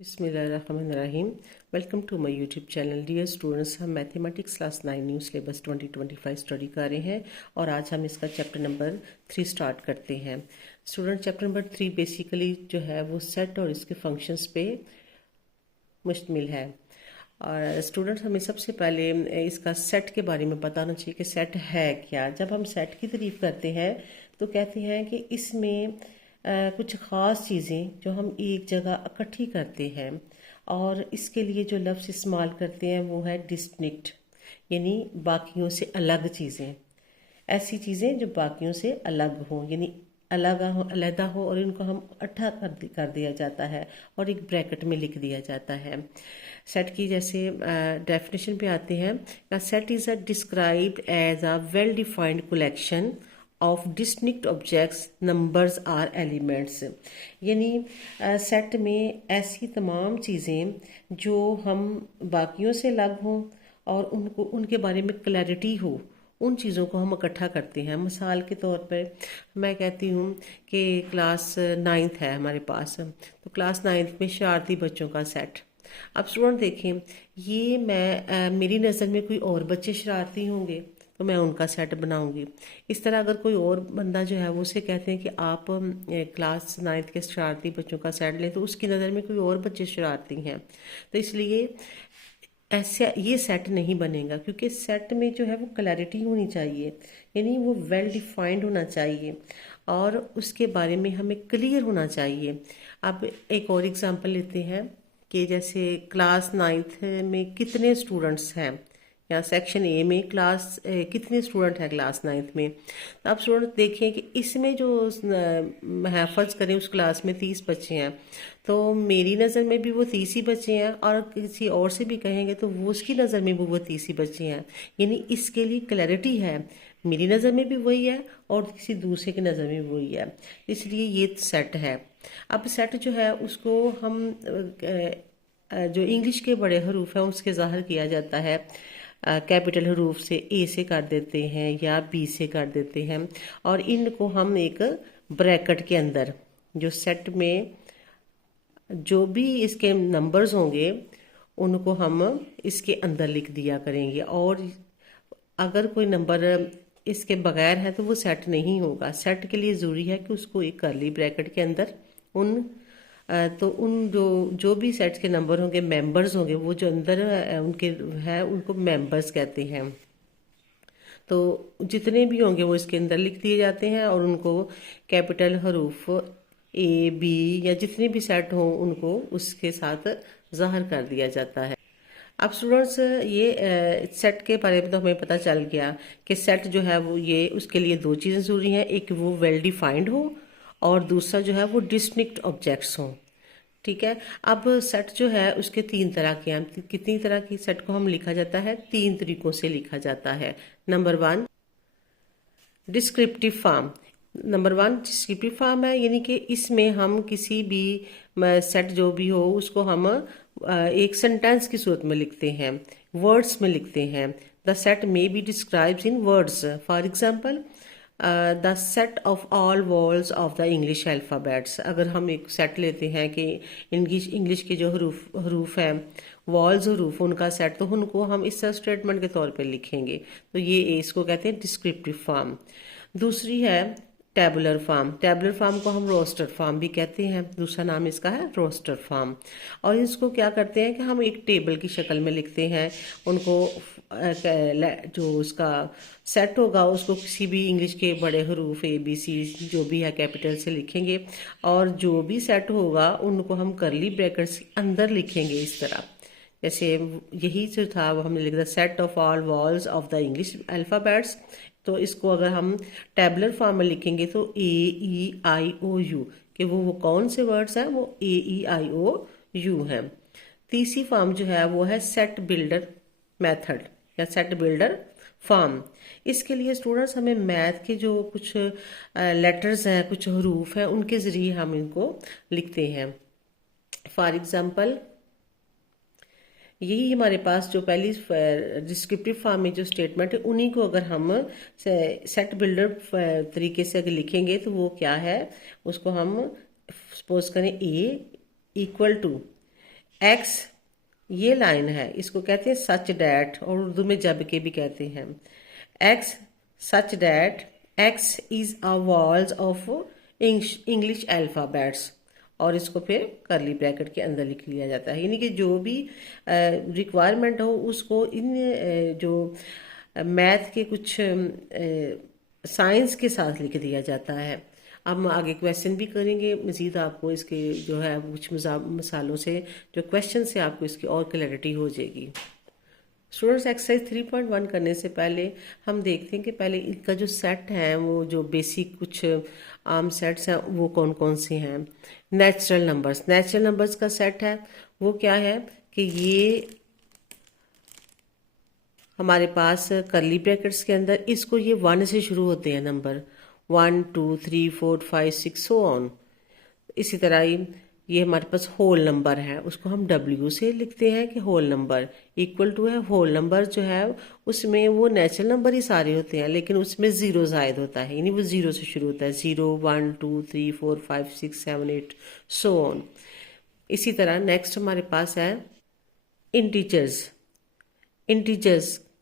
बिस्मिल्लाहिर्रहमानिर्रहीम। Welcome to my YouTube channel. Dear students, हम mathematics class 9 new syllabus 2025 study कर रहे हैं और आज हम इसका चैप्टर नंबर 3 स्टार्ट करते हैं। स्टूडेंट, चैप्टर नंबर 3 बेसिकली जो है वो सेट और इसके फंक्शंस पे मुश्तमिल है। और स्टूडेंट्स, हमें सबसे पहले इसका सेट के बारे में बताना चाहिए कि सेट है क्या। जब हम सेट की तारीफ करते हैं तो कहते हैं कि इसमें कुछ ख़ास चीज़ें जो हम एक जगह इकट्ठी करते हैं और इसके लिए जो लफ्ज़ इस्तेमाल करते हैं वो है डिस्टिंक्ट, यानी बाकियों से अलग चीज़ें। ऐसी चीज़ें जो बाकियों से अलग हों, यानी अलहदा हो और इनको हम इकट्ठा कर दिया जाता है और एक ब्रैकेट में लिख दिया जाता है। सेट की जैसे डेफिनेशन पे आते हैं, set is described as a well defined collection of distinct objects, numbers or elements. यानी सेट में ऐसी तमाम चीज़ें जो हम बाकियों से अलग हों और उनके बारे में क्लैरिटी हो, उन चीज़ों को हम इकट्ठा करते हैं। मिसाल के तौर पर मैं कहती हूँ कि क्लास 9th है हमारे पास, तो क्लास 9th में शरारती बच्चों का सेट। अब स्टूडेंट देखें, ये मेरी नज़र में कोई और बच्चे शरारती होंगे तो मैं उनका सेट बनाऊंगी। इस तरह अगर कोई और बंदा जो है वो उसे कहते हैं कि आप क्लास 9th के शरारती बच्चों का सेट लें, तो उसकी नज़र में कोई और बच्चे शरारती हैं, तो इसलिए ऐसा ये सेट नहीं बनेगा, क्योंकि सेट में जो है वो क्लैरिटी होनी चाहिए, यानी वो वेल डिफाइंड होना चाहिए और उसके बारे में हमें क्लियर होना चाहिए। अब एक और एग्जांपल लेते हैं कि जैसे क्लास 9th में कितने स्टूडेंट्स हैं, या सेक्शन ए में कितने स्टूडेंट हैं क्लास 9th में। तो आप स्टूडेंट देखें कि इसमें जो है, फर्ज करें उस क्लास में 30 बच्चे हैं, तो मेरी नज़र में भी वो 30 ही बच्चे हैं और किसी और से भी कहेंगे तो वो उसकी नज़र में भी वो 30 ही बच्चे हैं। यानी इसके लिए क्लैरिटी है, मेरी नज़र में भी वही है और किसी दूसरे की नज़र में भी वही है, इसलिए ये सेट है। अब सेट जो है उसको हम जो इंग्लिश के बड़े हरूफ हैं उसके ज़ाहिर किया जाता है, कैपिटल हरूफ से, ए से कर देते हैं या बी से कर देते हैं, और इनको हम एक ब्रैकेट के अंदर, जो सेट में जो भी इसके नंबर्स होंगे उनको हम इसके अंदर लिख दिया करेंगे, और अगर कोई नंबर इसके बगैर है तो वो सेट नहीं होगा। सेट के लिए ज़रूरी है कि उसको एक करली ब्रैकेट के अंदर उन जो भी सेट्स के नंबर होंगे, मेंबर्स होंगे, वो जो अंदर उनके है उनको मेंबर्स कहते हैं। तो जितने भी होंगे वो इसके अंदर लिख दिए जाते हैं और उनको कैपिटल हरूफ ए बी या जितने भी सेट हों उनको उसके साथ ज़ाहिर कर दिया जाता है। अब स्टूडेंट्स, ये सेट के बारे में तो हमें पता चल गया कि सेट जो है वो ये उसके लिए दो चीज़ें ज़रूरी हैं, एक वो वेल डिफाइंड हो और दूसरा जो है वो डिस्टिंक्ट ऑब्जेक्ट्स हों। ठीक है। अब सेट जो है उसके 3 तरह के हैं। कितनी तरह की सेट को हम लिखा जाता है? 3 तरीकों से लिखा जाता है। Number 1 descriptive form. Number 1 descriptive form है, यानी कि इसमें हम किसी भी सेट जो भी हो उसको हम एक सेंटेंस की सूरत में लिखते हैं, वर्ड्स में लिखते हैं। The set may be describes in words. For example, the set of all walls of the English alphabets. अगर हम एक सेट लेते हैं कि इंग्लिश के जो हरूफ हैं, वॉल्स हरूफ, उनका सेट, तो उनको हम इस स्टेटमेंट के तौर पे लिखेंगे, तो ये इसको कहते हैं डिस्क्रिप्टिव फॉर्म। दूसरी है टेबुलर फॉर्म। टेबुलर फॉर्म को हम रोस्टर फॉर्म भी कहते हैं, दूसरा नाम इसका है रोस्टर फॉर्म। और इसको क्या करते हैं कि हम एक टेबल की शक्ल में लिखते हैं उनको। जो उसका सेट होगा उसको किसी भी इंग्लिश के बड़े हरूफ ए बी सी जो भी है कैपिटल से लिखेंगे, और जो भी सेट होगा उनको हम करली ब्रैकेट्स के अंदर लिखेंगे इस तरह। जैसे यही जो था वो हमने लिख दिया, set of all walls of the English alphabets. तो इसको अगर हम टेबुलर फॉर्म में लिखेंगे तो AEIOU, कि वो कौन से वर्ड्स हैं, वो AEIOU हैं। तीसरी फॉर्म जो है वो है सेट बिल्डर मेथड या सेट बिल्डर फॉर्म। इसके लिए स्टूडेंट्स हमें मैथ के जो कुछ लेटर्स हैं, कुछ हरूफ हैं, उनके ज़रिए हम इनको लिखते हैं। फॉर एग्जांपल, यही हमारे पास जो पहली डिस्क्रिप्टिव फॉर्म में जो स्टेटमेंट है उन्हीं को अगर हम सेट बिल्डर तरीके से अगर लिखेंगे तो वो क्या है, उसको हम सपोज करें A इक्वल टू एक्स ये लाइन है, इसको कहते हैं सच डैट, और उर्दू में जब के भी कहते हैं। X such that x is a walls of English alphabets, और इसको फिर करली ब्रैकेट के अंदर लिख लिया जाता है। यानी कि जो भी रिक्वायरमेंट हो उसको इन जो मैथ के कुछ साइंस के साथ लिख दिया जाता है। अब हम आगे क्वेश्चन भी करेंगे, मज़ीद आपको इसके जो है कुछ मिसालों से, जो क्वेश्चन से आपको इसकी और क्लैरिटी हो जाएगी। स्टूडेंट्स एक्सरसाइज 3.1 करने से पहले हम देखते हैं कि पहले इनका जो सेट है, वो जो बेसिक कुछ आम सेट्स हैं वो कौन कौन से हैं। नेचुरल नंबर्स का सेट है, वो क्या है कि ये हमारे पास करली ब्रैकेट्स के अंदर इसको ये 1 से शुरू होते हैं नंबर, 1 2 3 4 5 6 सो ऑन। इसी तरह ये हमारे पास होल नंबर है, उसको हम W से लिखते हैं कि होल नंबर इक्वल टू है। होल नंबर जो है उसमें वो नेचुरल नंबर ही सारे होते हैं, लेकिन उसमें ज़ीरो ज़ायद होता है, यानी वो ज़ीरो से शुरू होता है। 0 1 2 3 4 5 6 7 8 सो ऑन। इसी तरह नेक्स्ट हमारे पास है इंटीजर्स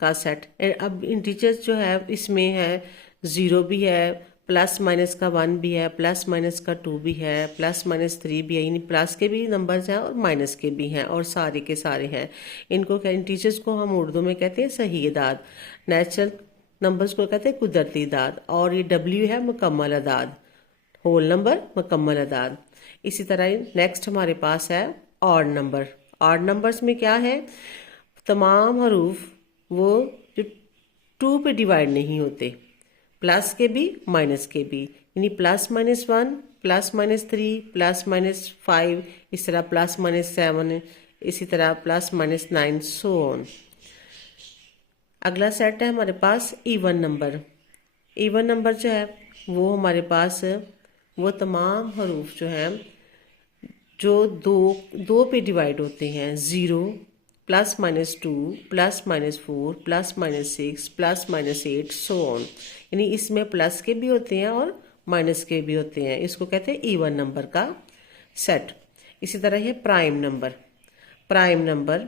का सेट। अब इंटीजर्स जो है इसमें है 0 भी है, प्लस माइनस का 1 भी है, प्लस माइनस का 2 भी है, प्लस माइनस 3 भी है, यानी प्लस के भी नंबर्स हैं और माइनस के भी हैं, और सारे के सारे हैं। इनको क्या, इंटीजर्स को हम उर्दू में कहते हैं सही अदाद, नेचुरल नंबर्स को कहते हैं कुदरती अदाद, और ये W है मुकम्मल अदाद, होल नंबर मुकम्मल अदाद। इसी तरह नेक्स्ट हमारे पास है ऑड नंबर। ऑड नंबर्स में क्या है, तमाम हरूफ वो जो 2 पे डिवाइड नहीं होते, प्लस के भी माइनस के भी, यानी plus minus 1 plus minus 3 plus minus 5, इस तरह प्लस माइनस 7, इसी तरह प्लस माइनस 9 सो ऑन। अगला सेट है हमारे पास इवन नंबर। इवन नंबर जो है वो हमारे पास वो तमाम हरूफ जो हैं जो दो पे डिवाइड होते हैं, 0 plus minus 2 plus minus 4 plus minus 6 plus minus 8 so on. यानी इसमें प्लस के भी होते हैं और माइनस के भी होते हैं, इसको कहते हैं इवन नंबर का सेट। इसी तरह है प्राइम नंबर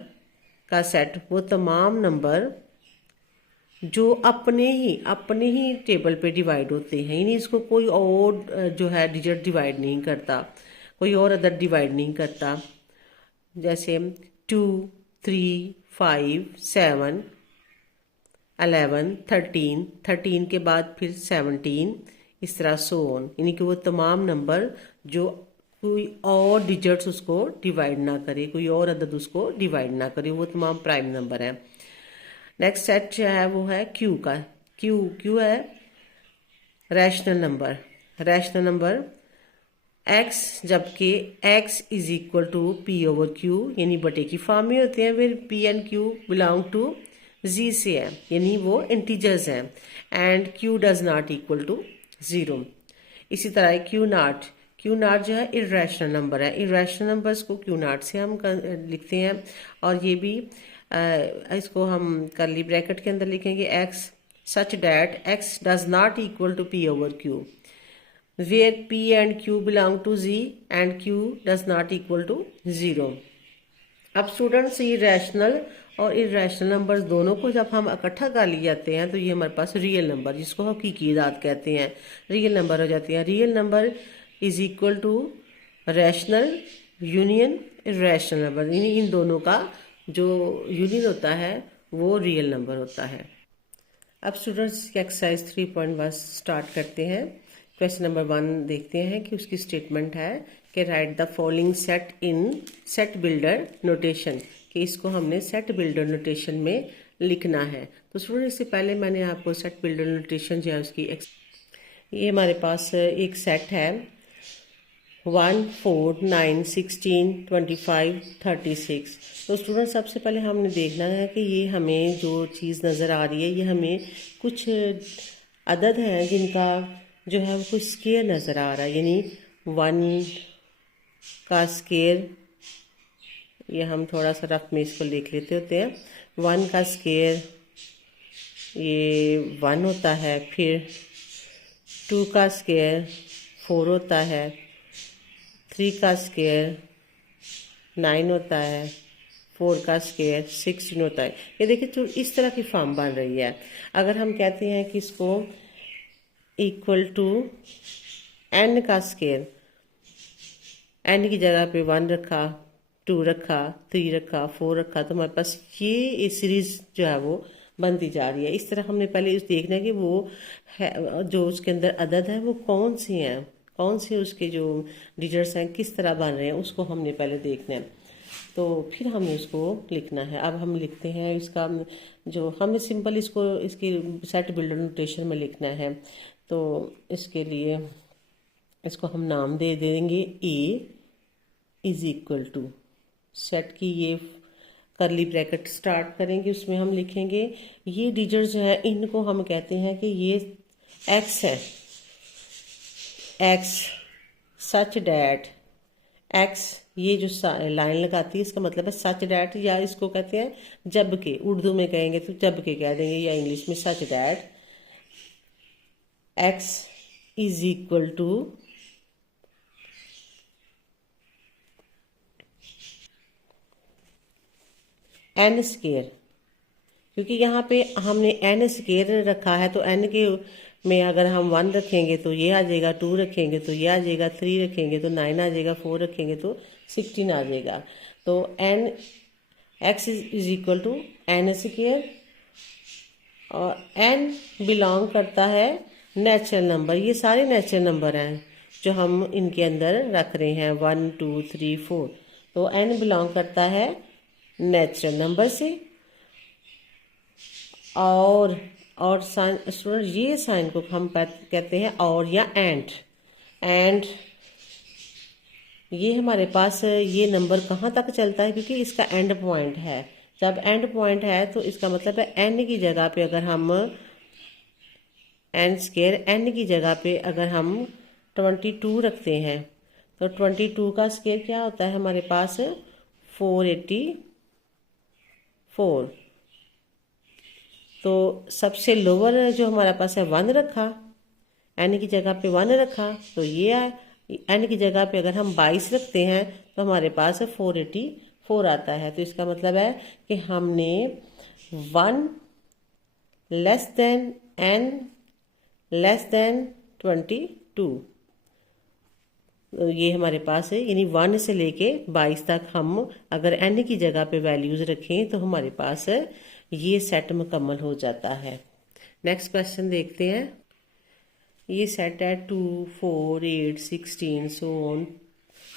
का सेट, वो तमाम नंबर जो अपने ही टेबल पे डिवाइड होते हैं, यानी इसको कोई और जो है डिजिट डिवाइड नहीं करता, कोई और अदर डिवाइड नहीं करता। जैसे 2 3 5 7 11 13 के बाद फिर 17, इस तरह सो ऑन। यानी कि वो तमाम नंबर जो कोई और डिजिट्स उसको डिवाइड ना करे, कोई और अदद उसको डिवाइड ना करे, वो तमाम प्राइम नंबर है। नेक्स्ट सेट जो है वो है क्यू का। क्यू है रैशनल नंबर x, जबकि x is equal to P over Q, यानी बटे की फॉर्म में होते हैं। फिर P and Q belong to Z से है, यानी वो इंटीजर्स हैं, and Q does not equal to 0। इसी तरह Q नॉट जो है इर्रेशनल नंबर है। इर्रेशनल नंबर्स को Q नॉट से हम लिखते हैं, और ये भी इसको हम करली ब्रैकेट के अंदर लिखेंगे, x such that x does not equal to P over Q, where P and Q belong to Z and Q does not equal to 0। अब स्टूडेंट्स ये रैशनल और इर्रेशनल नंबर्स दोनों को जब हम इकट्ठा कर लिए जाते हैं तो ये हमारे पास रियल नंबर, जिसको हकीकी अदाद कहते हैं, रियल नंबर हो जाती हैं। Real number is equal to rational union irrational number, यानी इन दोनों का जो यूनियन होता है वो रियल नंबर होता है। अब स्टूडेंट्स एक्सरसाइज 3.1 स्टार्ट करते हैं। क्वेश्चन नंबर 1 देखते हैं कि उसकी स्टेटमेंट है कि right the following set in set builder notation, कि इसको हमने सेट बिल्डर नोटेशन में लिखना है। तो स्टूडेंट इससे पहले मैंने आपको सेट बिल्डर नोटेशन जो है उसकी ये हमारे पास एक सेट है 1 4 9 16 25 36। तो स्टूडेंट सबसे पहले हमने देखना है कि ये हमें जो चीज़ नज़र आ रही है ये हमें कुछ अदद हैं जिनका जो है वो कुछ स्केयर नज़र आ रहा है, यानी 1 का स्केयर, ये हम थोड़ा सा रफ में इसको लिख लेते होते हैं। 1 का स्केयर ये 1 होता है, फिर 2 का स्केयर 4 होता है, 3 का स्केयर 9 होता है, 4 का स्क्वायर 16 होता है। ये देखिए तो इस तरह की फॉर्म बन रही है। अगर हम कहते हैं कि इसको इक्वल टू n का स्क्वायर, n की जगह पे 1 रखा, 2 रखा, 3 रखा, 4 रखा, तो हमारे पास ये सीरीज जो है वो बनती जा रही है। इस तरह हमने पहले देखना है कि वो है जो उसके अंदर अदद है वो कौन सी हैं, कौन से उसके जो डिजिट्स हैं किस तरह बन रहे हैं, उसको हमने पहले देखना है। तो फिर हमें उसको लिखना है। अब हम लिखते हैं इसका जो हमने सिंपल इसको इसकी सेट बिल्डर नोटेशन में लिखना है। तो इसके लिए इसको हम नाम दे देंगे ए इज इक्वल टू, सेट की ये करली ब्रैकेट स्टार्ट करेंगे, उसमें हम लिखेंगे ये डिजिट्स जो है इनको हम कहते हैं कि ये एक्स है, एक्स सच डैट, एक्स ये जो लाइन लगाती है इसका मतलब है सच डैट, या इसको कहते हैं जब के, उर्दू में कहेंगे तो जब के कह देंगे, या इंग्लिश में such that x is equal to n square. क्योंकि यहाँ पे हमने एन स्केयर रखा है तो एन के में अगर हम 1 रखेंगे तो ये आ जाएगा, 2 रखेंगे तो ये आ जाएगा, 3 रखेंगे तो 9 आ जाएगा, 4 रखेंगे तो 16 आ जाएगा। तो n x is equal to n square, और एन बिलोंग करता है नेचुरल नंबर। ये सारे नेचुरल नंबर हैं जो हम इनके अंदर रख रहे हैं 1 2 3 4। तो एन बिलोंग करता है नेचुरल नंबर से। और साइन स्टूडेंट ये साइन को हम कहते हैं और या एंड ये हमारे पास ये नंबर कहाँ तक चलता है, क्योंकि इसका एंड पॉइंट है। जब एंड पॉइंट है तो इसका मतलब है एन की जगह पे अगर हम एन स्केयर, एन की जगह पे अगर हम 22 रखते हैं तो 22 का स्केयर क्या होता है हमारे पास 484। तो सबसे लोअर जो हमारे पास है 1 रखा, एन की जगह पे 1 रखा, तो ये है एन की जगह पे अगर हम 22 रखते हैं तो हमारे पास 484 आता है। तो इसका मतलब है कि हमने 1 less than n less than 22, तो ये हमारे पास है, यानी 1 से लेके 22 तक हम अगर एन की जगह पे वैल्यूज रखें तो हमारे पास ये सेट मुकम्मल हो जाता है। नेक्स्ट क्वेश्चन देखते हैं। ये सेट है 2 4 8 16 सो ऑन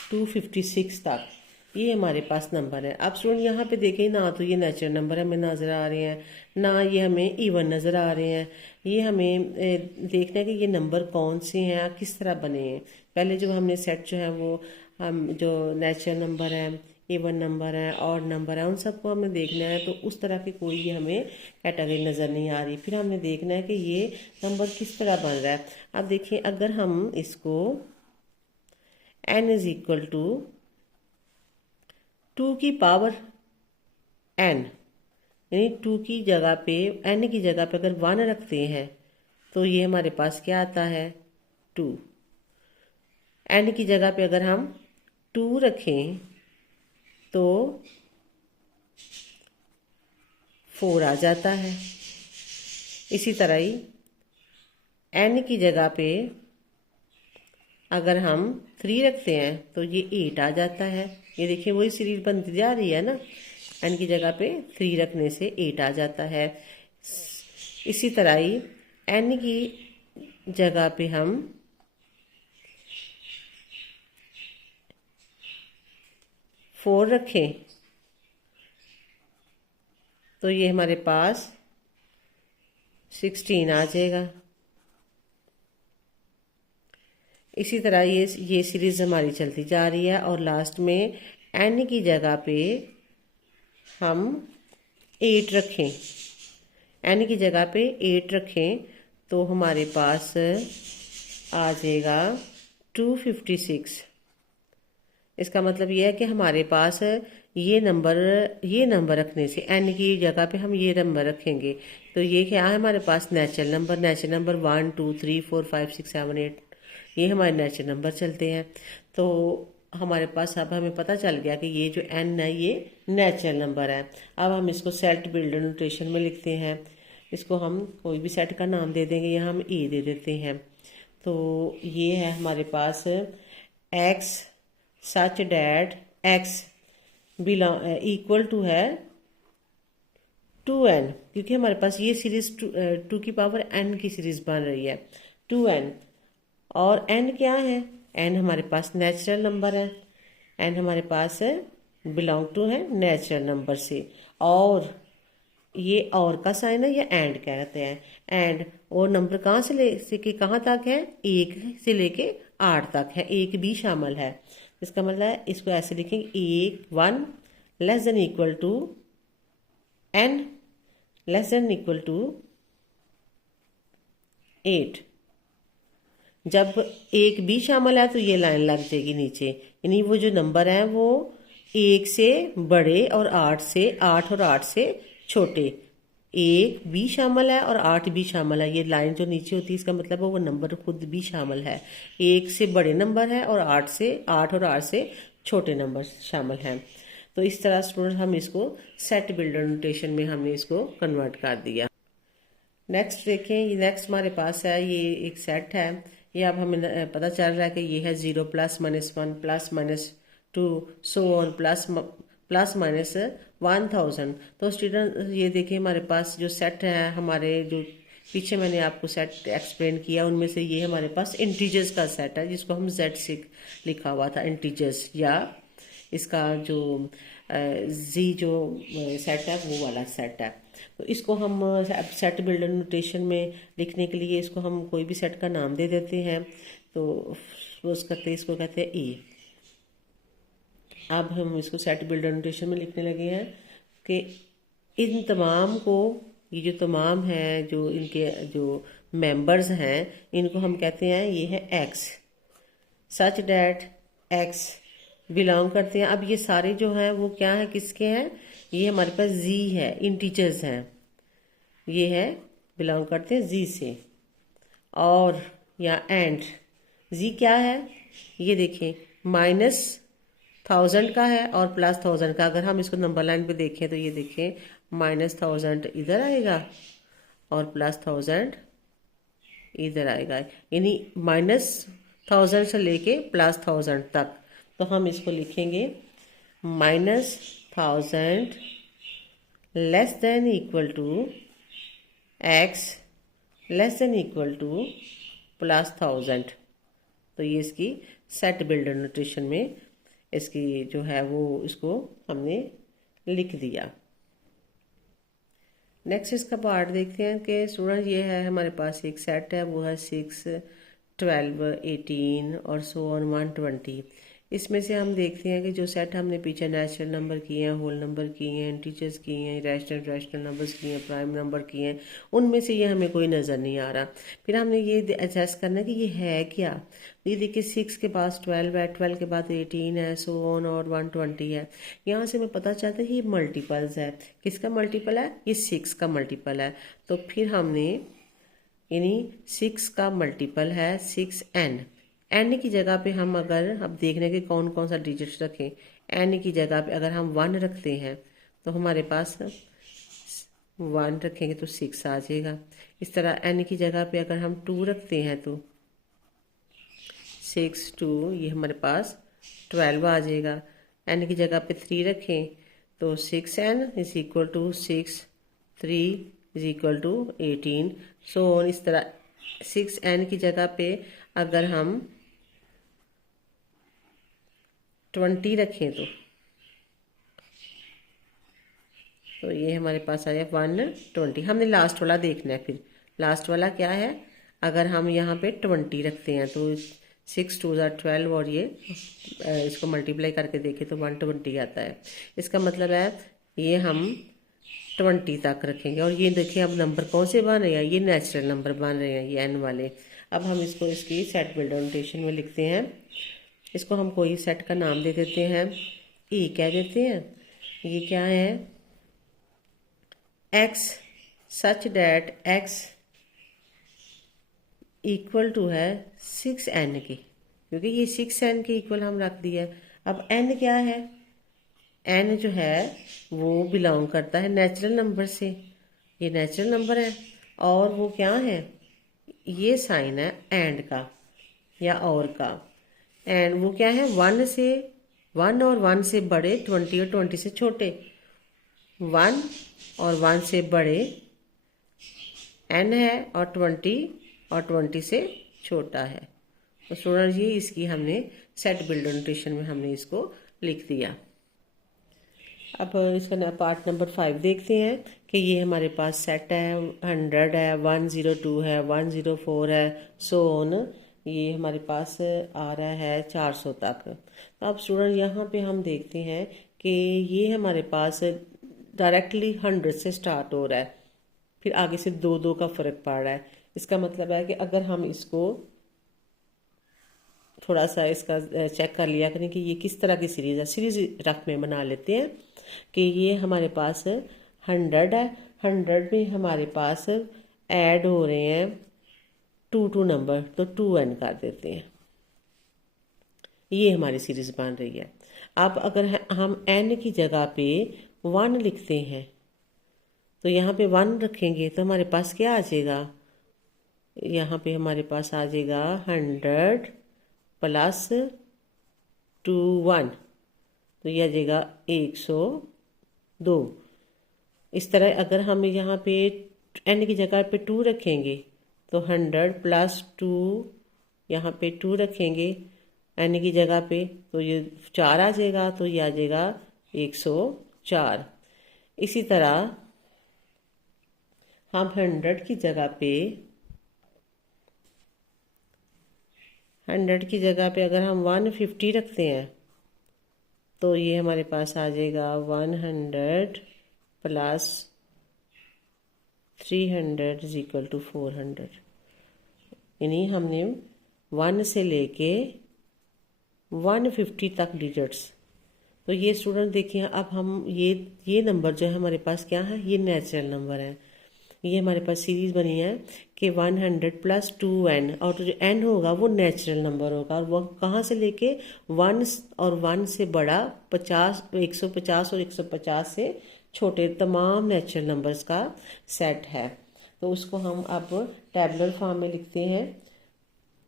256 तक, ये हमारे पास नंबर है। अब स्टूडेंट यहाँ पे देखें ना तो ये नेचुरल नंबर हमें नज़र आ रहे हैं, ना ये हमें इवन नज़र आ रहे हैं। ये हमें देखना है कि ये नंबर कौन से हैं, किस तरह बने हैं। पहले जो हमने सेट जो है वो हम जो नेचुरल नंबर है, इवन नंबर है, और नंबर है, उन सबको हमें देखना है। तो उस तरह की कोई हमें कैटेगरी नज़र नहीं आ रही। फिर हमने देखना है कि ये नंबर किस तरह बन रहा है। अब देखिए अगर हम इसको n इज इक्वल टू 2 की पावर n, यानी 2 की जगह पे n की जगह पे अगर 1 रखते हैं तो ये हमारे पास क्या आता है 2। n की जगह पे अगर हम 2 रखें तो 4 आ जाता है। इसी तरह ही n की जगह पे अगर हम 3 रखते हैं तो ये 8 आ जाता है। ये देखिए वही सीरीज बनती जा रही है ना, n की जगह पे 3 रखने से 8 आ जाता है। इसी तरह ही n की जगह पे हम 4 रखें तो ये हमारे पास 16 आ जाएगा। इसी तरह ये सीरीज हमारी चलती जा रही है, और लास्ट में n की जगह पे हम 8 रखें, n की जगह पे 8 रखें तो हमारे पास आ जाएगा 256। इसका मतलब ये है कि हमारे पास ये नंबर रखने से n की जगह पे हम ये नंबर रखेंगे तो ये क्या है हमारे पास नेचुरल नंबर 1 2 3 4 5 6 7 8, ये हमारे नेचुरल नंबर चलते हैं। तो हमारे पास अब हमें पता चल गया कि ये जो n है ये नेचुरल नंबर है। अब हम इसको सेट बिल्डर नोटेशन में लिखते हैं। इसको हम कोई भी सेट का नाम दे देंगे, यहाँ हम ए दे देते हैं। तो ये है हमारे पास x such that x equal to है 2n, क्योंकि हमारे पास ये सीरीज 2 की पावर n की सीरीज बन रही है 2n। और n क्या है? n हमारे पास नेचुरल नंबर है, n हमारे पास बिलोंग टू है नेचुरल नंबर से। और ये और का साइन है, ये एंड कहते हैं। एंड और नंबर कहाँ से कि कहाँ तक है? 1 से लेके 8 तक है, 1 भी शामिल है। इसका मतलब है इसको ऐसे लिखेंगे 1 less than equal to n less than equal to 8। जब 1 भी शामिल है तो ये लाइन लग जाएगी नीचे, यानी वो जो नंबर है वो 1 से बड़े और 8 और 8 से छोटे। 1 भी शामिल है और 8 भी शामिल है, ये लाइन जो नीचे होती है इसका मतलब है वो नंबर खुद भी शामिल है। 1 से बड़े नंबर है और 8 और 8 से छोटे नंबर शामिल हैं। तो इस तरह स्टूडेंट हम इसको सेट बिल्डर नोटेशन में हमने इसको कन्वर्ट कर दिया। नेक्स्ट देखें, ये नेक्स्ट हमारे पास है, ये एक सेट है। ये अब हमें पता चल रहा है कि ये है 0 +-1 +-2 सो ऑन +-1000। तो स्टूडेंट ये देखिए हमारे पास जो सेट है, हमारे जो पीछे मैंने आपको सेट एक्सप्लेन किया उनमें से ये हमारे पास इंटीजर्स का सेट है, जिसको हम Z से लिखा हुआ था इंटीजर्स, या इसका जो Z जो सेट है वो वाला सेट है। तो इसको हम सेट बिल्डर नोटेशन में लिखने के लिए इसको हम कोई भी सेट का नाम दे देते हैं। तो सपोज करते इसको कहते हैं ए। अब हम इसको सेट बिल्डर नोटेशन में लिखने लगे हैं कि इन तमाम को, ये जो तमाम हैं जो इनके जो मेंबर्स हैं, इनको हम कहते हैं ये है x such that x belong करते हैं। अब ये सारे जो हैं वो क्या है, किसके हैं? ये हमारे पास जी है, इंटीजर्स हैं, ये है बिलोंग करते हैं जी से। और या एंड जी क्या है? ये देखें -1000 का है और +1000 का। अगर हम इसको नंबर लाइन पे देखें तो ये देखें -1000 इधर आएगा और +1000 इधर आएगा, यानी -1000 से लेके +1000 तक। तो हम इसको लिखेंगे -1000 less than equal to x less than equal to +1000। तो ये इसकी सेट बिल्डर नोटेशन में इसकी जो है वो इसको हमने लिख दिया। नेक्स्ट इसका पार्ट देखते हैं कि स्टूडेंट ये है हमारे पास एक सेट है, वो है 6 12 18 और सो ऑन 120। इसमें से हम देखते हैं कि जो सेट हमने पीछे नेचुरल नंबर किए हैं, होल नंबर किए हैं, इंटीजर्स किए हैं, रैशनल नंबर्स किए हैं, प्राइम नंबर किए हैं, उनमें से ये हमें कोई नज़र नहीं आ रहा। फिर हमने ये एसेस करना है कि ये है क्या। ये देखिए 6 के पास 12 है, 12 के बाद 18 है, सो ऑन और 120 है। यहाँ से हमें पता चलता है कि ये मल्टीपल्स है। किसका मल्टीपल है? ये 6 का मल्टीपल है। तो फिर हमने यानी 6 का मल्टीपल है 6n। एन की जगह पे हम अगर अब देखने के कौन कौन सा डिजिट रखें, एन की जगह पे अगर हम 1 रखते हैं तो हमारे पास 1 रखेंगे तो 6 आ जाएगा। इस तरह एन की जगह पे अगर हम 2 रखते हैं तो 6 2 ये हमारे पास 12 आ जाएगा। एन की जगह पे 3 रखें तो 6n is equal to 6 3 is equal to 18। So इस तरह 6n की जगह पे अगर हम 20 रखें तो ये हमारे पास आ जाए 120। हमने लास्ट वाला देखना है। फिर लास्ट वाला क्या है? अगर हम यहाँ पे 20 रखते हैं तो 6 2 12 और ये इसको मल्टीप्लाई करके देखें तो 120 आता है। इसका मतलब है ये हम 20 तक रखेंगे। और ये देखिए अब नंबर कौन से बन रहे हैं, ये नेचुरल नंबर बन रहे हैं, ये n वाले। अब हम इसको इसकी सेट बिल्डर नोटेशन में लिखते हैं। इसको हम कोई सेट का नाम दे देते हैं, ए कह देते हैं। ये क्या है? x such that x equal to है 6n के। क्योंकि ये 6n के इक्वल हम रख दिया है। अब n क्या है, n जो है वो बिलोंग करता है नेचुरल नंबर से, ये नेचुरल नंबर है, और वो क्या है, ये साइन है एंड का या और का, एंड वो क्या है 1 और 1 से बड़े, 20 और 20 से छोटे, 1 और 1 से बड़े n है और 20 से छोटा है। तो स्टूडेंट ये इसकी हमने सेट बिल्डर नोटेशन में हमने इसको लिख दिया। अब इसका पार्ट नंबर 5 देखते हैं कि ये हमारे पास सेट है, 100 है, 102 है, 104 है, सो ऑन, ये हमारे पास आ रहा है 400 तक। तो अब स्टूडेंट यहाँ पे हम देखते हैं कि ये हमारे पास डायरेक्टली 100 से स्टार्ट हो रहा है, फिर आगे से 2 का फ़र्क पड़ रहा है। इसका मतलब है कि अगर हम इसको थोड़ा सा इसका चेक कर लिया करें कि ये किस तरह की सीरीज़ है, सीरीज रफ में बना लेते हैं कि ये हमारे पास 100 है, 100 में हमारे पास ऐड हो रहे हैं 2 नंबर, तो 2n कर देते हैं, ये हमारी सीरीज बन रही है। अब अगर हम n की जगह पे 1 लिखते हैं तो यहाँ पे 1 रखेंगे तो हमारे पास क्या आ जाएगा, यहाँ पे हमारे पास आ जाएगा 100 प्लस 2 1, तो यह आ जाएगा 102। इस तरह अगर हम यहाँ पे n की जगह पे 2 रखेंगे तो 100 प्लस 2, यहाँ पे 2 रखेंगे n की जगह पे तो ये 4 आ जाएगा, तो ये आ जाएगा 104। इसी तरह हम 100 की जगह पे अगर हम 150 रखते हैं तो ये हमारे पास आ जाएगा 100 प्लस 300 इज इक्वल टू 400। यानी हमने 1 से लेके 150 तक डिजिट्स। तो ये स्टूडेंट देखिए, अब हम ये नंबर जो है हमारे पास क्या है, ये नेचुरल नंबर है। ये हमारे पास सीरीज बनी है कि 100 प्लस 2n, और तो जो n होगा वो नेचुरल नंबर होगा, और वो कहाँ से लेके 1 और 1 से बड़ा 50, 150 और 150 से छोटे तमाम नेचुरल नंबर्स का सेट है। तो उसको हम अब टेबुलर फॉर्म में लिखते हैं,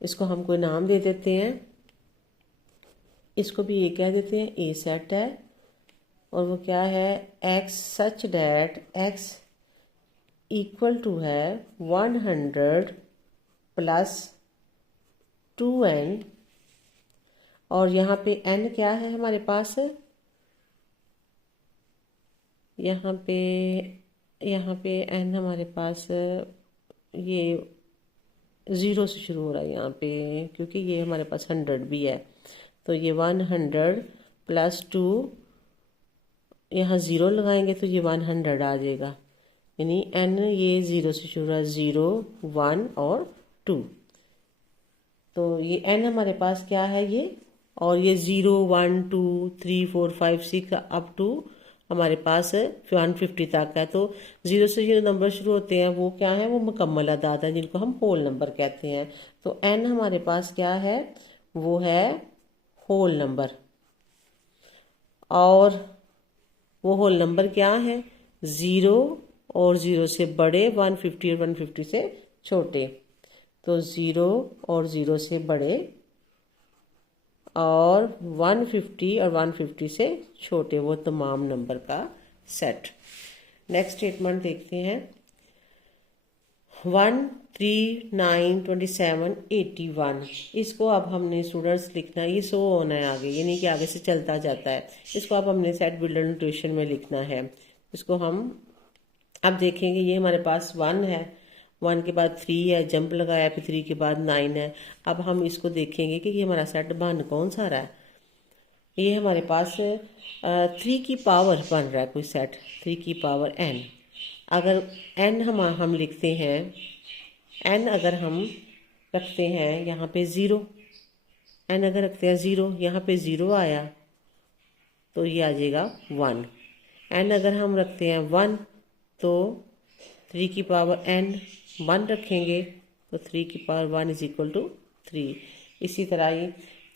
इसको हम कोई नाम दे देते हैं, इसको भी ये कह देते हैं ए सेट है, और वो क्या है x such that x equal to है 100 प्लस 2n, और यहाँ पे n क्या है हमारे पास, यहाँ पे n हमारे पास ये 0 से शुरू हो रहा है यहाँ पे, क्योंकि ये हमारे पास 100 भी है। तो ये 100 प्लस 2, यहाँ 0 लगाएंगे तो ये 100 आ जाएगा, यानी n ये 0 से शुरू है, 0 1 और 2। तो ये n हमारे पास क्या है ये, और ये 0 1 2 3 4 5 6 अप टू हमारे पास 150 तक है। तो 0 से जो नंबर शुरू होते हैं वो क्या है, वो मुकम्मल अदाद है जिनको हम होल नंबर कहते हैं। तो n हमारे पास क्या है, वो है होल नंबर, और वो होल नंबर क्या है 0 और 0 से बड़े, 150 और 150 से छोटे। तो 0 और 0 से बड़े और 150 और 150 से छोटे, वो तमाम नंबर का सेट। नेक्स्ट स्टेटमेंट देखते हैं, 1 3 9 27 81। इसको अब हमने स्टूडेंट्स लिखना है, ये सो होना है आगे, यानी कि आगे से चलता जाता है। इसको अब हमने सेट बिल्डर नोटेशन में लिखना है। इसको हम अब देखेंगे, ये हमारे पास 1 है, 1 के बाद 3 है, जंप लगाया, फिर 3 के बाद 9 है। अब हम इसको देखेंगे कि ये हमारा सेट बन कौन सा रहा है। ये हमारे पास 3 की पावर बन रहा है कोई सेट, 3 की पावर n। अगर n हम लिखते हैं, n अगर हम रखते हैं यहाँ पे 0, n अगर रखते हैं 0, यहाँ पे 0 आया तो ये आ जाएगा 1। n अगर हम रखते हैं 1 तो 3 की पावर n 1 रखेंगे तो 3 की पावर 1 इज इक्वल टू 3। इसी तरह ही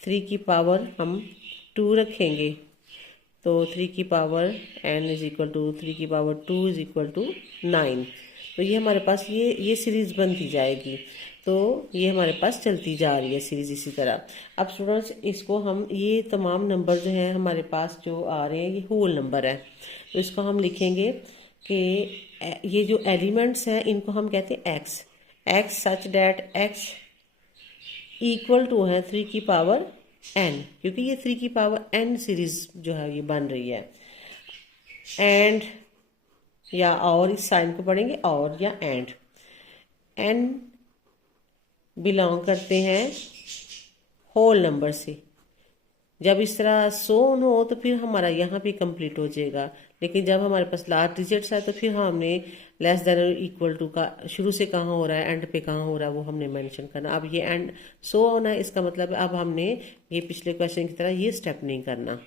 3 की पावर हम 2 रखेंगे तो 3 की power n is equal to 3 की पावर 2 इज इक्वल टू 9। तो ये हमारे पास ये सीरीज बनती जाएगी। तो ये हमारे पास चलती जा रही है सीरीज इसी तरह। अब स्टूडेंट्स इसको हम ये तमाम नंबर जो हैं हमारे पास जो आ रहे हैं ये होल नंबर है। तो इसको हम लिखेंगे कि ये जो एलिमेंट्स हैं इनको हम कहते हैं x. X such that x equal to है 3 की पावर n, क्योंकि ये 3 की पावर n सीरीज जो है ये बन रही है। एंड या और इस साइन को पढ़ेंगे और या एंड। n बिलोंग करते हैं होल नंबर से। जब इस तरह सोन हो तो फिर हमारा यहाँ पे कंप्लीट हो जाएगा, लेकिन जब हमारे पास लास्ट डिजिट्स है तो फिर हमने लेस देन इक्वल टू का शुरू से कहाँ हो रहा है एंड पे कहाँ हो रहा है वो हमने मेंशन करना। अब ये एंड सो होना है, इसका मतलब है अब हमने ये पिछले क्वेश्चन की तरह ये स्टेप नहीं करना।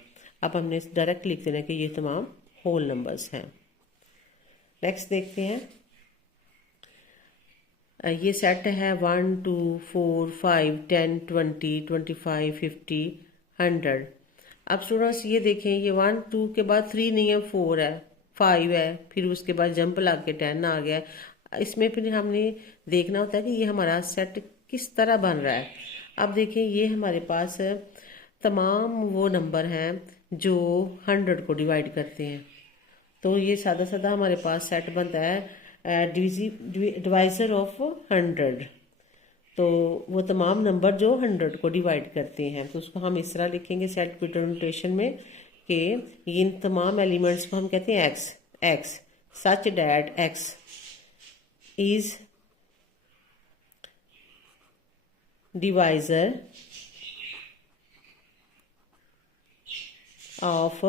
अब हमने डायरेक्ट लिख देना कि ये तमाम होल नंबर्स हैं। नेक्स्ट देखते हैं, ये सेट है 1 2 4 5 10 20 25 50 100। अब स्टूडेंट्स ये देखें ये 1 2 के बाद 3 नहीं है, 4 है, 5 है, फिर उसके बाद जंप लग के 10 आ गया। इसमें फिर हमने देखना होता है कि ये हमारा सेट किस तरह बन रहा है। अब देखें ये हमारे पास तमाम वो नंबर हैं जो 100 को डिवाइड करते हैं। तो ये सादा सादा हमारे पास सेट बनता है डिवाइजर ऑफ 100। तो वो तमाम नंबर जो 100 को डिवाइड करते हैं तो उसको हम इस तरह लिखेंगे सेट बिट नोटेशन में कि इन तमाम एलिमेंट्स को हम कहते हैं x. X such that x is divisor of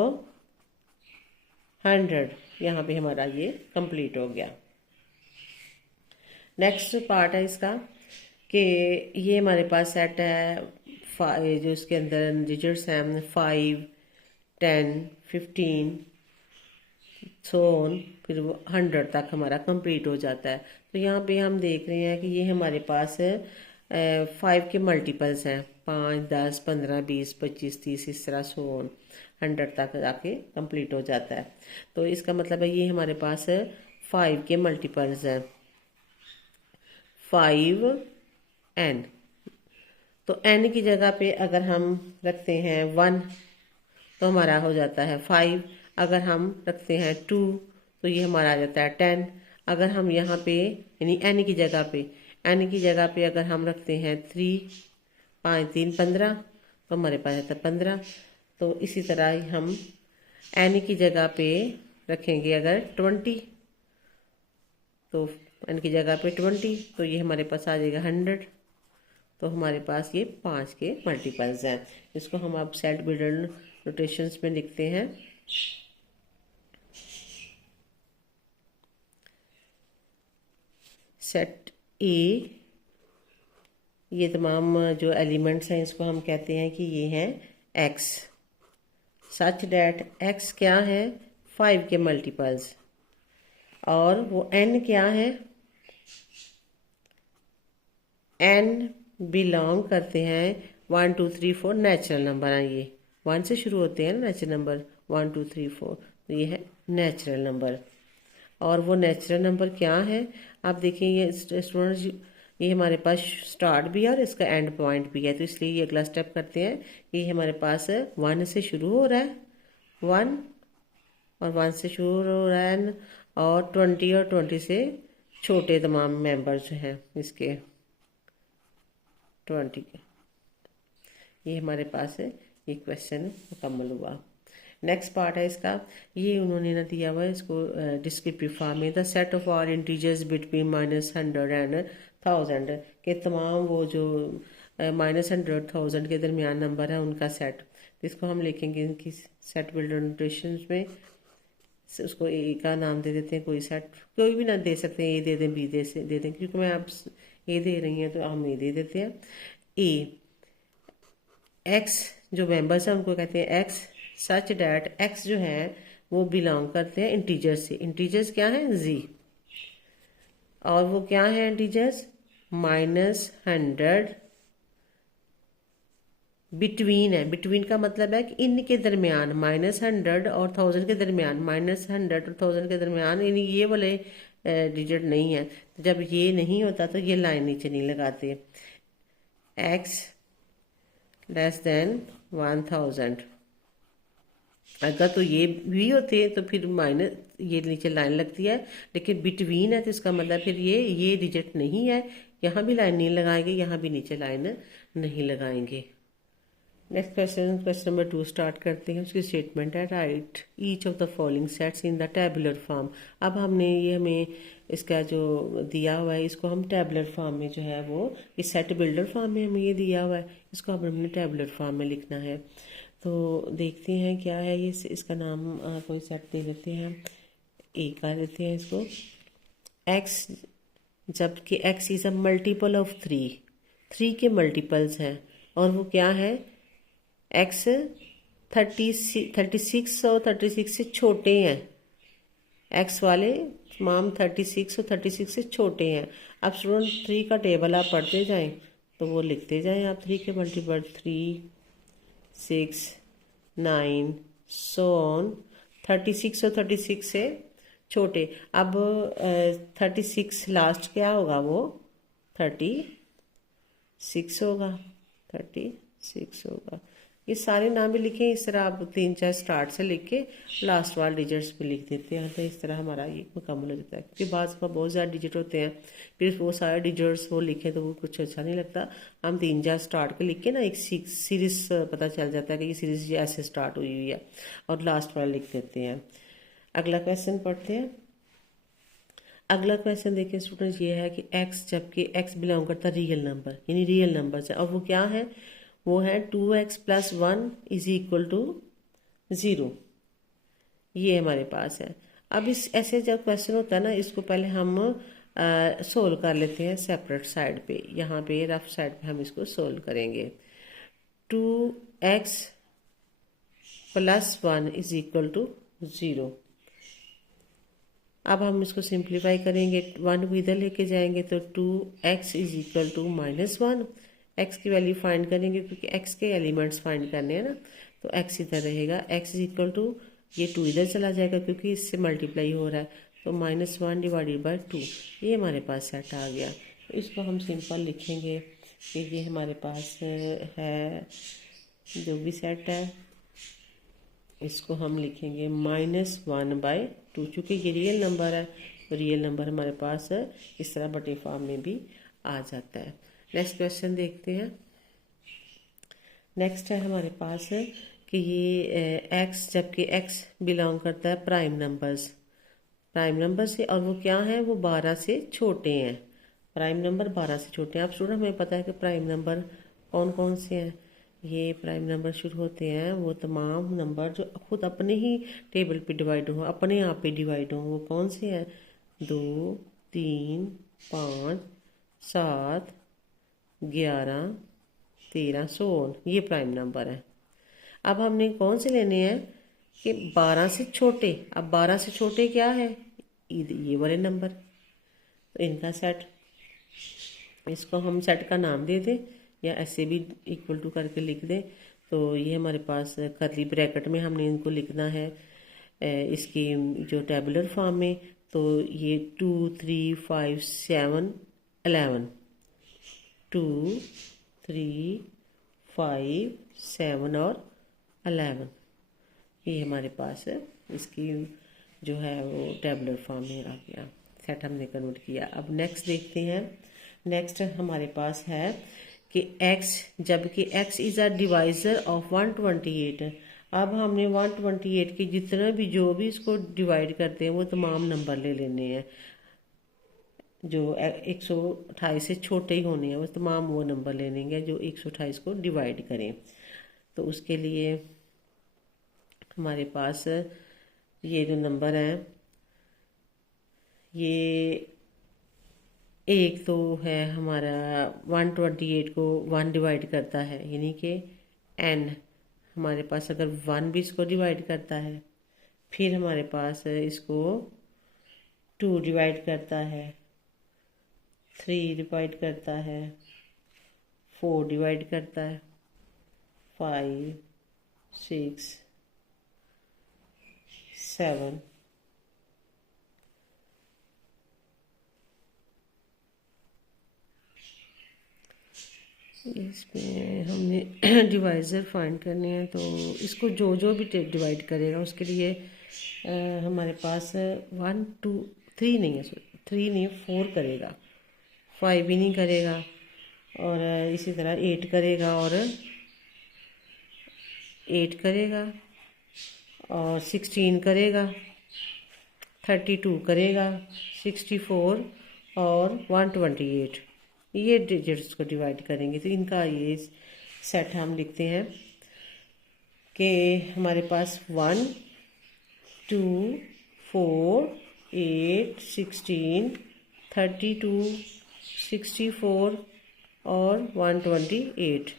100। यहाँ पे हमारा ये कंप्लीट हो गया। नेक्स्ट पार्ट है इसका कि ये हमारे पास सेट है जो इसके अंदर डिजिट्स हैं 5 10 15 सो ऑन, फिर 100 तक हमारा कंप्लीट हो जाता है। तो यहाँ पे हम देख रहे हैं कि ये हमारे पास 5 के मल्टीपल्स हैं, 5 10 15 20 25 30 इस तरह सो ऑन 100 तक जाके कंप्लीट हो जाता है। तो इसका मतलब है ये हमारे पास 5 के मल्टीपल्स हैं 5n। तो n की जगह पे अगर हम रखते हैं 1 तो हमारा हो जाता है 5। अगर हम रखते हैं 2 तो ये हमारा आ जाता है 10। अगर हम यहाँ पे यानी n की जगह पे अगर हम रखते हैं 3 5 3 15 तो हमारे पास आता है 15। तो इसी तरह ही हम n की जगह पे रखेंगे अगर 20 तो n की जगह पे 20 तो ये हमारे पास आ जाएगा 100। तो हमारे पास ये 5 के मल्टीपल्स हैं। इसको हम अब सेट बिल्डर नोटेशंस में लिखते हैं। सेट ए, ये तमाम जो एलिमेंट्स हैं इसको हम कहते हैं कि ये हैं x सच डैट x क्या है 5 के मल्टीपल्स, और वो n क्या है n बिलोंग करते हैं 1 2 3 4 नेचुरल नंबर हैं। ये 1 से शुरू होते हैं ना नेचुरल नंबर 1 2 3 4, तो ये है नेचुरल नंबर। और वो नेचुरल नंबर क्या है आप देखें, ये स्टूडेंट्स ये हमारे पास स्टार्ट भी है और इसका एंड पॉइंट भी है। तो इसलिए ये अगला स्टेप करते हैं कि ये हमारे पास 1 से शुरू हो रहा है 1 और 1 से शुरू हो रहा है और 20 और 20 से छोटे तमाम मेंबर्स हैं इसके 20 के। ये हमारे पास है ये क्वेश्चन मुकम्मल हुआ। नेक्स्ट पार्ट है इसका, ये उन्होंने ना दिया हुआ है इसको डिस्क्रिप्टिव फॉर्म में। The set of all integers between -100 and 1000 के तमाम वो जो -100 1000 के दरमियान नंबर है उनका सेट। इसको हम लिखेंगे इनकी सेट बिल्डर नोटेशंस में। उसको ए का नाम दे देते हैं, कोई सेट कोई भी ना दे सकते हैं, ए दे दें बी दे दें, क्योंकि मैं आप ए दे रही हैं तो हम ए दे देते हैं। ए एक्स जो मेंबर्स हैं उनको कहते हैं एक्स सच डैट एक्स जो है वो बिलोंग करते हैं इंटीजर्स से। इंटीजर्स क्या है जी, और वो क्या है इंटीजर्स -100 बिटवीन है, बिटवीन का मतलब है कि इनके दरमियान, -100 और 1000 के दरमियान, -100 और 1000 के दरमियान यानी ये वाले डिजिट नहीं है। तो जब ये नहीं होता तो ये लाइन नीचे नहीं लगाते। x << 1000, अगर तो ये भी होते हैं तो फिर माइनस ये नीचे लाइन लगती है, लेकिन बिटवीन है तो इसका मतलब फिर ये डिजिट नहीं है, यहाँ भी लाइन नहीं लगाएंगे, यहाँ भी नीचे लाइन नहीं लगाएंगे। नेक्स्ट क्वेश्चन नंबर 2 स्टार्ट करते हैं। उसकी स्टेटमेंट है right each of the following sets in the tabular form. अब हमने ये हमें इसका जो दिया हुआ है इसको हम टेबुलर फॉर्म में जो है वो इस सेट बिल्डर फॉर्म में हमें ये दिया हुआ है, इसको अब हमने टेबुलर फॉर्म में लिखना है। तो देखते हैं क्या है ये, इसका नाम कोई सेट दे देते हैं, ए का देते हैं इसको एक्स, जबकि x is a multiple of 3 के मल्टीपल्स हैं और वो क्या है, एक्स 36 और 36 से छोटे हैं, एक्स वाले तमाम 36 और 36 से छोटे हैं। अब स्टूडेंट 3 का टेबल आप पढ़ते जाएं तो वो लिखते जाएं आप, 3 के मल्टीपल 3, 6, 9 सो ऑन, 36 और 36 से छोटे। अब 36 लास्ट क्या होगा, वो 36 होगा, 36 होगा। ये सारे नाम भी लिखे इस तरह, आप 3-4 स्टार्ट से लिख के लास्ट वाले डिजिट्स पे लिख देते हैं, तो इस तरह हमारा ये मुकम्मल हो जाता है। क्योंकि बाद में बहुत ज़्यादा डिजिट होते हैं, फिर वो सारे डिजिट्स वो लिखे तो वो कुछ अच्छा नहीं लगता। हम 3-4 स्टार्ट के लिख के ना एक सीरीज पता चल जाता है कि ये सीरीज ऐसे स्टार्ट हुई हुई है, और लास्ट वाला लिख देते हैं। अगला क्वेश्चन पढ़ते हैं। अगला क्वेश्चन देखिए स्टूडेंट्स, ये है कि x, जबकि x बिलोंग करता है रियल नंबर, यानी रियल नंबर है, और वो क्या है, वो है 2x + 1 = 0। ये हमारे पास है। अब इस ऐसे जब क्वेश्चन होता है ना, इसको पहले हम सोल्व कर लेते हैं सेपरेट साइड पे, यहाँ पे रफ साइड पे हम इसको सोल्व करेंगे। 2x + 1 = 0। अब हम इसको सिंप्लीफाई करेंगे, 1 को इधर लेके जाएंगे तो 2x = -1। x की वैल्यू फाइंड करेंगे क्योंकि x के एलिमेंट्स फाइंड करने हैं ना, तो x इधर रहेगा, x = ये 2 इधर चला जाएगा क्योंकि इससे मल्टीप्लाई हो रहा है, तो -1 / 2 ये हमारे पास सेट आ गया। तो इसको हम सिंपल लिखेंगे कि ये हमारे पास है जो भी सेट है, इसको हम लिखेंगे -1/2, चूँकि ये रियल नंबर है तो रियल नंबर हमारे पास इस तरह बटे फॉर्म में भी आ जाता है। नेक्स्ट क्वेश्चन देखते हैं। नेक्स्ट है हमारे पास कि ये x, जबकि x बिलोंग करता है प्राइम नंबर से, और वो क्या है, वो 12 से छोटे हैं। प्राइम नंबर 12 से छोटे हैं। आप स्टूडेंट हमें पता है कि प्राइम नंबर कौन कौन से हैं। ये प्राइम नंबर शुरू होते हैं वो तमाम नंबर जो खुद अपने ही टेबल पे डिवाइड हो, अपने आप पे डिवाइड हो, वो कौन से हैं, 2, 3, 5, 7, 11, 13, 16, ये प्राइम नंबर है। अब हमने कौन से लेने हैं कि 12 से छोटे। अब 12 से छोटे क्या है, ये वाले नंबर, तो इनका सेट, इसको हम सेट का नाम दे दें या ऐसे भी = करके लिख दें। तो ये हमारे पास करली ब्रैकेट में हमने इनको लिखना है इसकी जो टेबुलर फॉर्म में। तो ये 2, 3, 5, 7, 11, 2, 3, 5, 7 और 11, ये हमारे पास इसकी जो है वो टेबुलर फॉर्म में आ गया, सेट हमने कन्वर्ट किया। अब नेक्स्ट देखते हैं। नेक्स्ट हमारे पास है कि x, जबकि x is a divisor of 128। अब हमने 128 के जितना भी जो भी इसको डिवाइड करते हैं वो तमाम नंबर ले लेने हैं, जो 128 से छोटे ही होने हैं, वो तमाम वो नंबर ले लेंगे जो 128 को डिवाइड करें। तो उसके लिए हमारे पास ये जो नंबर हैं, ये एक तो है हमारा 128 को 1 डिवाइड करता है, यानी कि n हमारे पास अगर 1 भी इसको डिवाइड करता है, फिर हमारे पास इसको 2 डिवाइड करता है, 3 डिवाइड करता है, 4 डिवाइड करता है, 5 6 7 इसमें हमने डिवाइज़र फाइंड करने हैं, तो इसको जो जो भी डिवाइड करेगा उसके लिए हमारे पास 1 2 3 नहीं है, सॉरी 3 नहीं 4 करेगा, 5 भी नहीं करेगा, और इसी तरह 8 करेगा और 8 करेगा, और 16 करेगा, 32 करेगा, 64 और 128, ये डिजिट्स को डिवाइड करेंगे। तो इनका ये सेट हम लिखते हैं कि हमारे पास 1 2 4 8 16 32 64 और 128,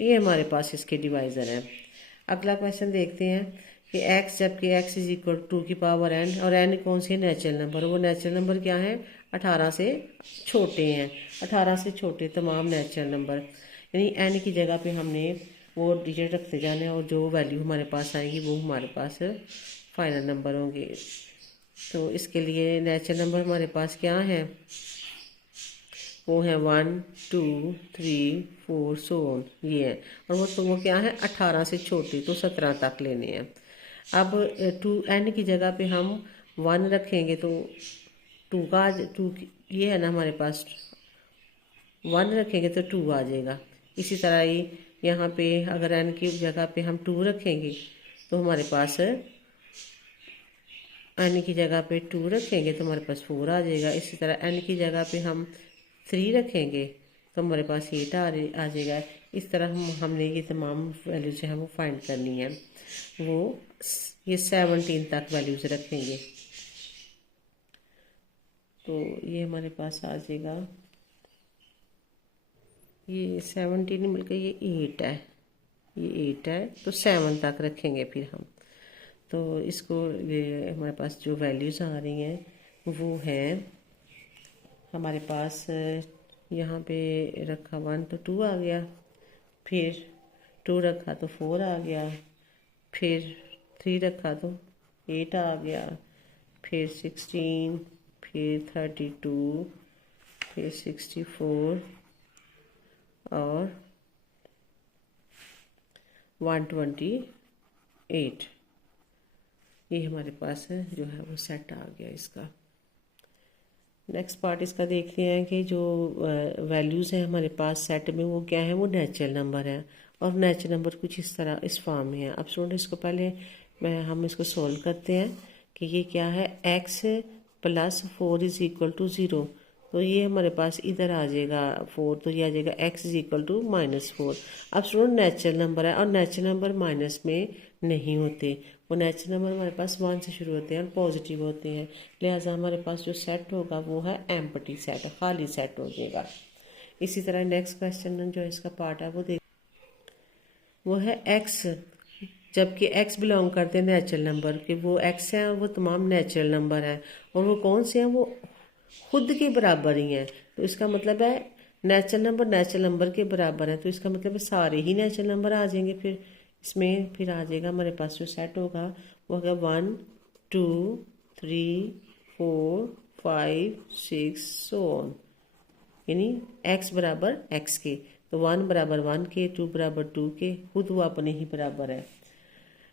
ये हमारे पास इसके डिवाइज़र हैं। अगला क्वेश्चन देखते हैं कि x, जबकि x इज इक्वल टू की पावर n, और n कौन सी नेचुरल नंबर, वो नेचुरल नंबर क्या है, 18 से छोटे हैं, 18 से छोटे तमाम नेचुरल नंबर, यानी n की जगह पे हमने वो डिजिट रखते जाना है, और जो वैल्यू हमारे पास आएगी वो हमारे पास फाइनल नंबर होंगे। तो इसके लिए नेचुरल नंबर हमारे पास क्या है, वो है 1 2 3 4 सो ऑन, ये है, और वो क्या है 18 से छोटे, तो 17 तक लेने हैं। अब 2n की जगह पे हम 1 रखेंगे तो 2 का 2, ये है ना हमारे पास, 1 रखेंगे तो 2 आ जाएगा। इसी तरह ही यहाँ पे अगर n की जगह पे हम 2 रखेंगे तो हमारे पास n की जगह पे 2 रखेंगे तो हमारे पास 4 आ जाएगा। इसी तरह n की जगह पे हम 3 रखेंगे तो हमारे पास 8 आ जाएगा। इस तरह हमने ये तमाम वैल्यूज जो है वो फाइंड करनी है, वो ये 17 तक वैल्यूज रखेंगे। तो ये हमारे पास आ जाएगा, ये 17 मिलकर ये 8 है, ये 8 है, तो 7 तक रखेंगे फिर हम। तो इसको ये हमारे पास जो वैल्यूज़ आ रही हैं वो है हमारे पास, यहाँ पे रखा 1 तो 2 आ गया, फिर 2 रखा तो 4 आ गया, फिर 3 रखा तो 8 आ गया, फिर 16, फिर 32, फिर 64 और 128, ये हमारे पास है जो है वो सेट आ गया इसका। नेक्स्ट पार्ट इसका देखते हैं कि जो वैल्यूज़ हैं हमारे पास सेट में वो क्या है, वो नेचुरल नंबर है, और नेचुरल नंबर कुछ इस तरह इस फॉर्म में है। अब स्टूडेंट इसको पहले हम इसको सॉल्व करते हैं कि ये क्या है, x + 4 इज इक्वल टू 0, तो ये हमारे पास इधर आ जाएगा 4, तो ये आ जाएगा x इज इक्वल टू -4। अब स्टूडेंट नेचुरल नंबर है और नेचुरल नंबर माइनस में नहीं होते, वो नेचुरल नंबर हमारे पास 1 से शुरू होते हैं और पॉजिटिव होते हैं, लिहाजा हमारे पास जो सेट होगा वो है एम्प्टी सेट, खाली सेट हो जाएगा। इसी तरह नेक्स्ट क्वेश्चन जो इसका पार्ट है वो देख, वो है x, जबकि x बिलोंग करते हैं नेचुरल नंबर के, वो x हैं और वो तमाम नेचुरल नंबर हैं, और वो कौन से हैं, वो खुद के बराबर ही हैं। तो इसका मतलब है नेचुरल नंबर के बराबर है, तो इसका मतलब है सारे ही नेचुरल नंबर आ जाएंगे। फिर इसमें फिर आ जाएगा हमारे पास जो सेट होगा वो होगा 1 2 3 4 5 6 सो ऑन, यानी x बराबर x के, तो 1 बराबर 1 के, 2 बराबर 2 के, खुद वो अपने ही बराबर है।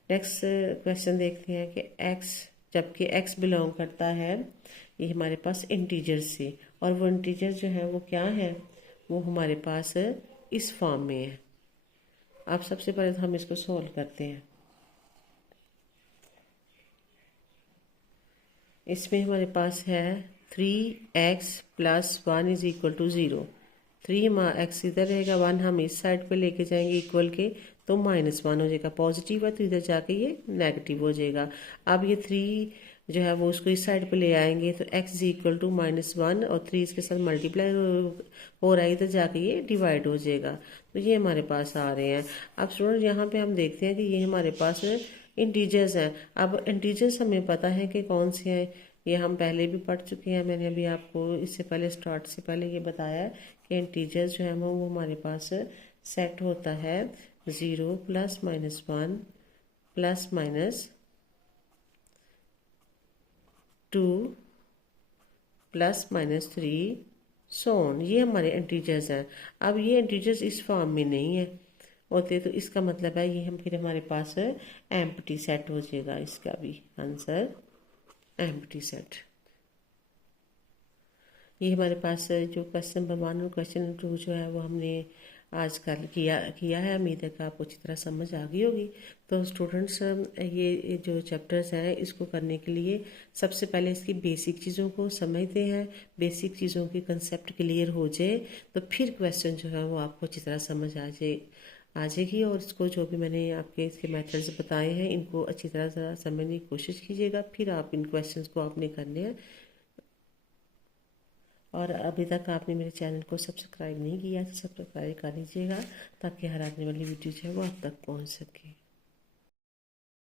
नेक्स्ट क्वेश्चन देखते हैं कि x, जबकि x बिलोंग करता है ये हमारे पास इंटीजर से, और वो इंटीजर जो है वो क्या है, वो हमारे पास इस फॉर्म में है। अब सबसे पहले तो हम इसको सॉल्व करते हैं। इसमें हमारे पास है 3x + 1 is equal to 0, 3x इधर रहेगा, 1 हम इस साइड पे लेके जाएंगे इक्वल के, तो -1 हो जाएगा, पॉजिटिव है तो इधर जाके ये नेगेटिव हो जाएगा। अब ये 3 जो है वो उसको इस साइड पे ले आएंगे, तो x इज इक्वल टू -1 और 3 इसके साथ मल्टीप्लाई हो रहा है, इधर जाके ये डिवाइड हो जाएगा। तो ये हमारे पास आ रहे हैं। अब स्टूडेंट यहाँ पे हम देखते हैं कि ये हमारे पास इंटीजर्स हैं। अब इंटीजर्स हमें पता है कि कौन से हैं, ये हम पहले भी पढ़ चुके हैं, मैंने अभी आपको इससे पहले स्टार्ट से पहले ये बताया है कि इंटीजर्स जो है वो हमारे पास सेट होता है 0 plus minus 1 plus minus 2 plus minus 3 सोन। ये हमारे इंटीजर्स हैं। अब ये इंटीजर्स इस फॉर्म में नहीं है होते, तो इसका मतलब है ये हम फिर हमारे पास एम्प्टी सेट हो जाएगा। इसका भी आंसर एम्प्टी सेट। ये हमारे पास जो क्वेश्चन नंबर 1 और क्वेश्चन नंबर 2 जो है वो हमने आज कल किया है। उम्मीद है कि आपको अच्छी तरह समझ आ गई होगी। तो स्टूडेंट्स, ये जो चैप्टर्स हैं इसको करने के लिए सबसे पहले इसकी बेसिक चीज़ों को समझते हैं। बेसिक चीज़ों की कंसेप्ट क्लियर हो जाए तो फिर क्वेश्चन जो है वो आपको अच्छी तरह समझ आ जाएगी। और इसको जो भी मैंने आपके इसके मेथड्स बताए हैं इनको अच्छी तरह ज़रा समझने की कोशिश कीजिएगा। फिर आप इन क्वेश्चंस को आपने करने हैं। और अभी तक आपने मेरे चैनल को सब्सक्राइब नहीं किया तो सब्सक्राइब कर लीजिएगा, ताकि हर आने वाली वीडियो जो है वो आप तक पहुंच सके।